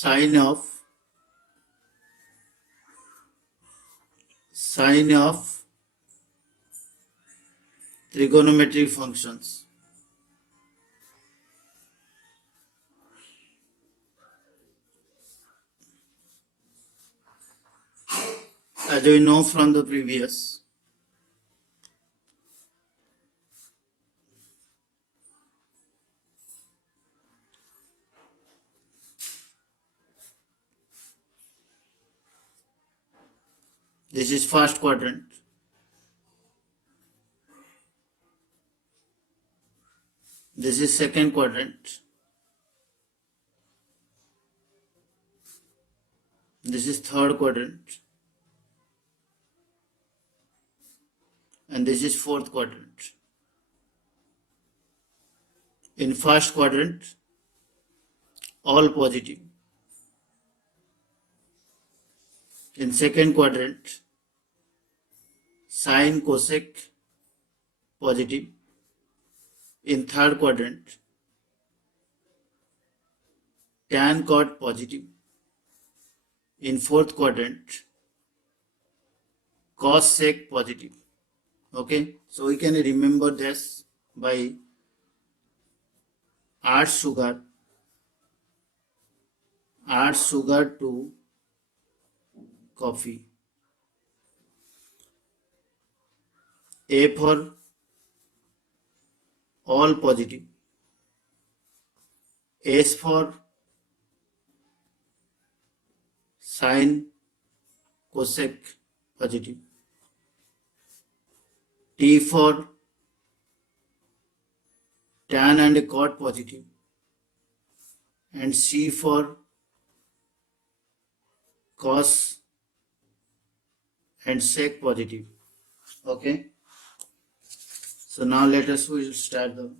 sine of trigonometric functions. As we know from the previous, this is first quadrant, this is second quadrant, this is third quadrant, and this is fourth quadrant. In first quadrant, all positive. In second quadrant, sine, cosec positive. In third quadrant, tan, cot positive. In fourth quadrant, cos, sec positive. Okay, so we can remember this by add sugar to coffee. A for all positive. S for sine, cosec positive. T for tan and cot positive. And C for cos and sec positive. Okay. So now let us start the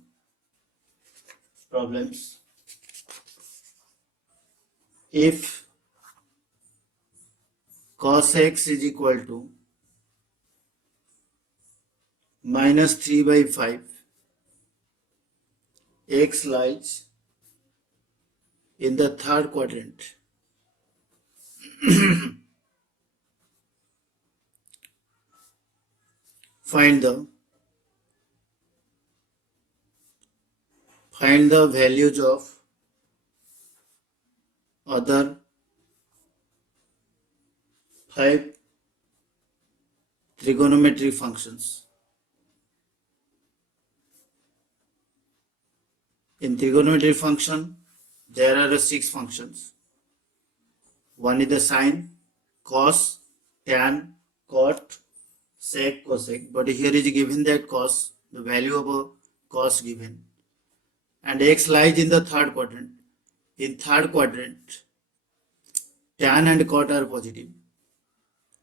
problems. If cos x is equal to minus 3 by 5, x lies in the third quadrant. Find the values of other 5 trigonometric functions. In trigonometric function, there are 6 functions. One is the sine, cos, tan, cot, sec, cosec. But here is given that cos, the value of a cos given. And x lies in the third quadrant. In third quadrant, tan and cot are positive.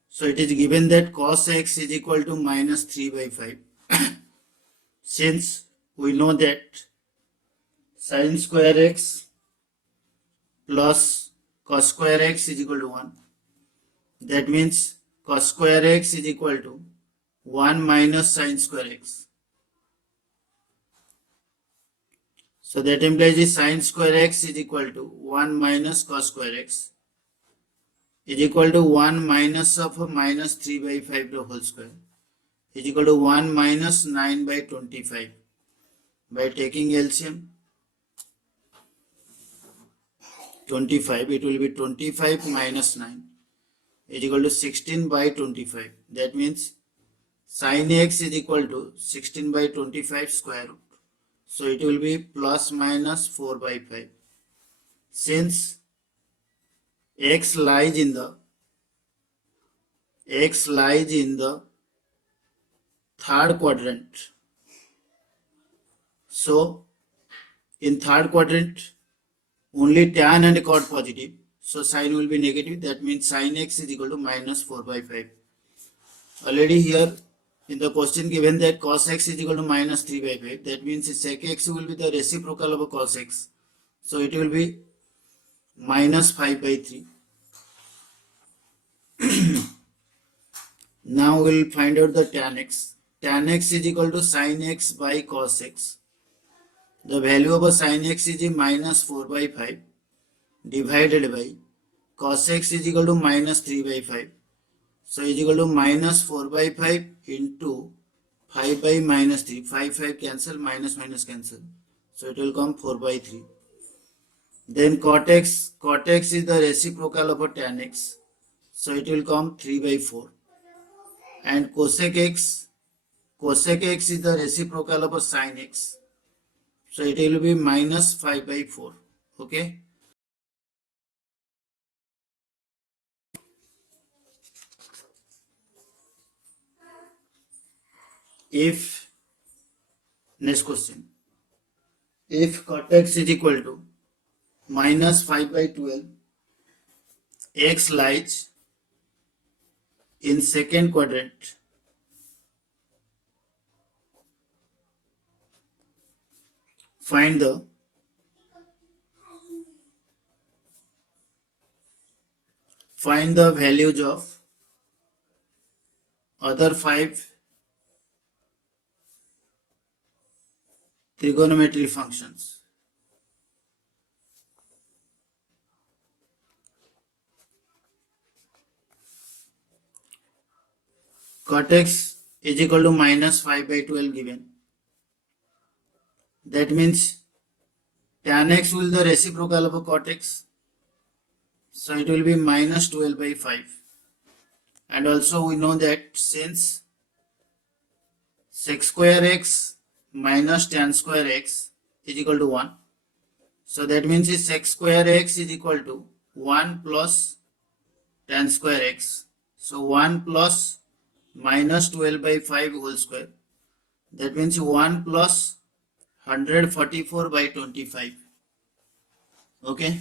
So it is given that cos x is equal to minus 3 by 5. Since we know that sin square x plus cos square x is equal to 1. That means cos square x is equal to 1 minus sin square x. So that implies sin square x is equal to 1 minus cos square x is equal to 1 minus of minus 3 by 5 the whole square is equal to 1 minus 9 by 25. By taking LCM 25, it will be 25 minus 9 is equal to 16 by 25. That means sin x is equal to 16 by 25 square root. So it will be plus minus 4 by 5. Since x lies in the third quadrant, so in third quadrant only tan and cot positive, so sin will be negative. That means sin x is equal to minus 4 by 5. Already here in the question given that cos x is equal to minus 3 by 5. That means sec x will be the reciprocal of a cos x. So it will be minus 5 by 3. Now we will find out the tan x. Tan x is equal to sin x by cos x. The value of a sin x is minus 4 by 5. divided by cos x is equal to minus 3 by 5. So is equal to minus 4 by 5 into 5 by minus 3. 5 cancel, minus cancel. So it will come 4 by 3. Then cot x is the reciprocal of a tan x. So it will come 3 by 4. And cosec x is the reciprocal of a sin x. So it will be minus 5 by 4. Okay. If, next question, if cot x is equal to minus 5 by 12, x lies in second quadrant, find the values of other 5 trigonometry functions. Cot x is equal to minus 5 by 12 given. That means tan x will be the reciprocal of a cot x. So it will be minus 12 by 5. And also we know that since sec square x minus tan square x is equal to 1. So that means sec square x is equal to 1 plus tan square x. So 1 plus minus 12 by 5 whole square. That means 1 plus 144 by 25. Okay.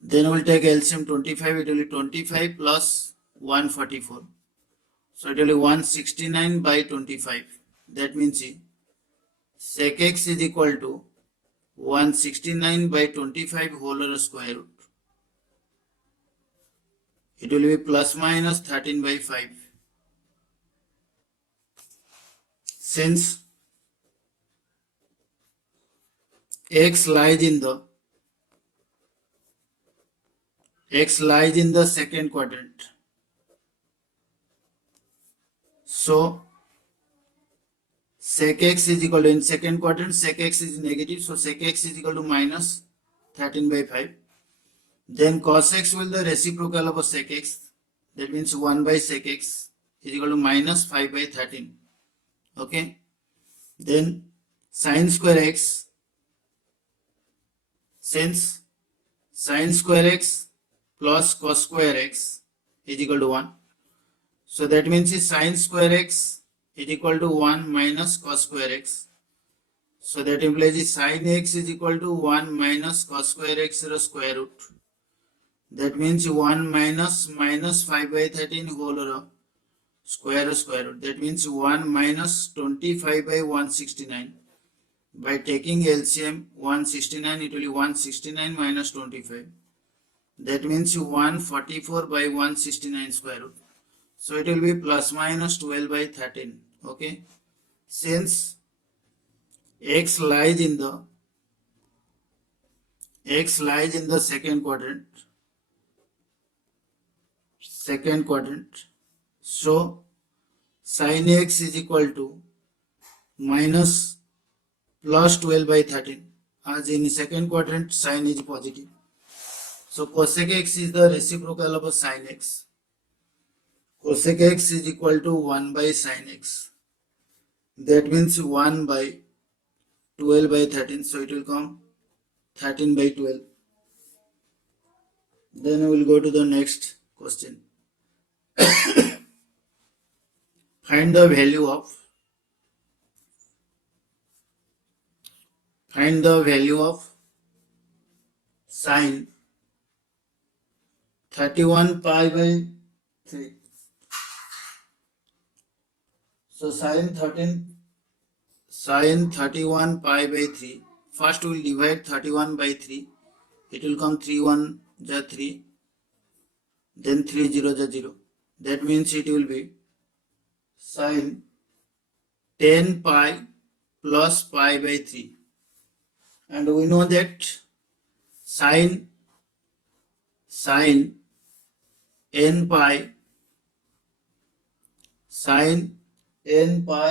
Then we'll take LCM 25. It will be 25 plus 144. So it will be 169 by 25. That means sec x is equal to 169 by 25 whole square root. It will be plus minus 13 by 5. Since x lies in the second quadrant. So sec x is equal to, in second quadrant sec x is negative, so sec x is equal to minus 13 by 5. Then cos x will the reciprocal of a sec x. That means 1 by sec x is equal to minus 5 by 13. Okay. Then sin square x, since sin square x plus cos square x is equal to 1. So that means sin square x is equal to 1 minus cos square x. So that implies sin x is equal to 1 minus cos square x square root. That means 1 minus 5 by 13 whole square root. That means 1 minus 25 by 169. By taking LCM 169, it will be 169 minus 25. That means 144 by 169 square root. So it will be plus minus 12 by 13. Okay. Since x lies in the second quadrant. So sin x is equal to minus plus 12 by 13. As in second quadrant, sin is positive. So cosec x is the reciprocal of a sin x. Cosec x is equal to 1 by sin x. That means 1 by 12 by 13. So it will come 13 by 12. Then we will go to the next question. Find the value of sine 31 pi by 3. So sine 31 pi by 3. First we will divide 31 by 3. It will come 3 1 ja 3. Then 3 0 ja 0. That means it will be sine 10 pi plus pi by 3. And we know that sin n pi sin n pi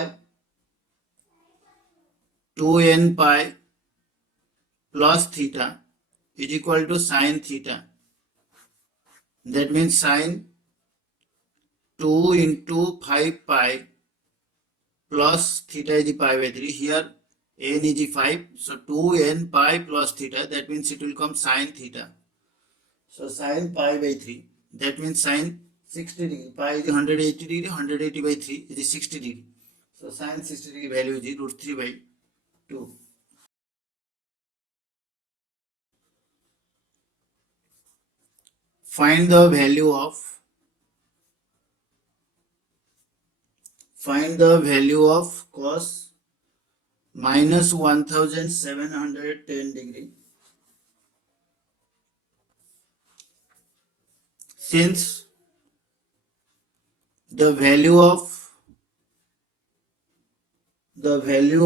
2n pi plus theta is equal to sin theta. That means sin 2 into 5 pi plus theta is pi by 3. Here n is 5, so 2n pi plus theta, that means it will come sin theta. So sin pi by 3, that means sin 60 degree. Pi is 180 degree, 180 by 3 is 60 degree. So sin 60 degree value is root 3 by 2. Find the value of cos minus 1710 degree. Since the value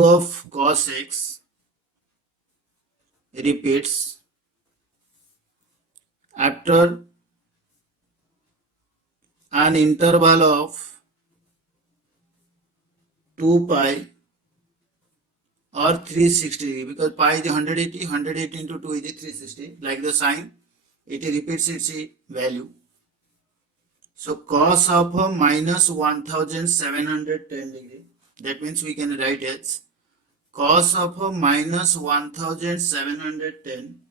of cos x repeats after an interval of 2 pi or 360 degree, because pi is 180, 180 into 2 is 360, like the sine, it repeats its value. So cos of minus 1710 degree, that means we can write as cos of minus 1710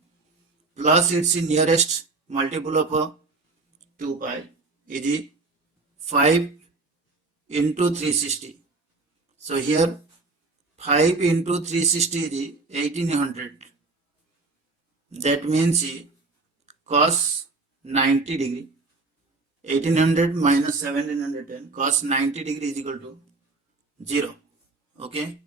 plus its nearest multiple of 2 pi is 5 into 360. So here 5 into 360 is 1800. That means cos 90 degree. 1800 minus 1710 cos 90 degree is equal to 0. Okay.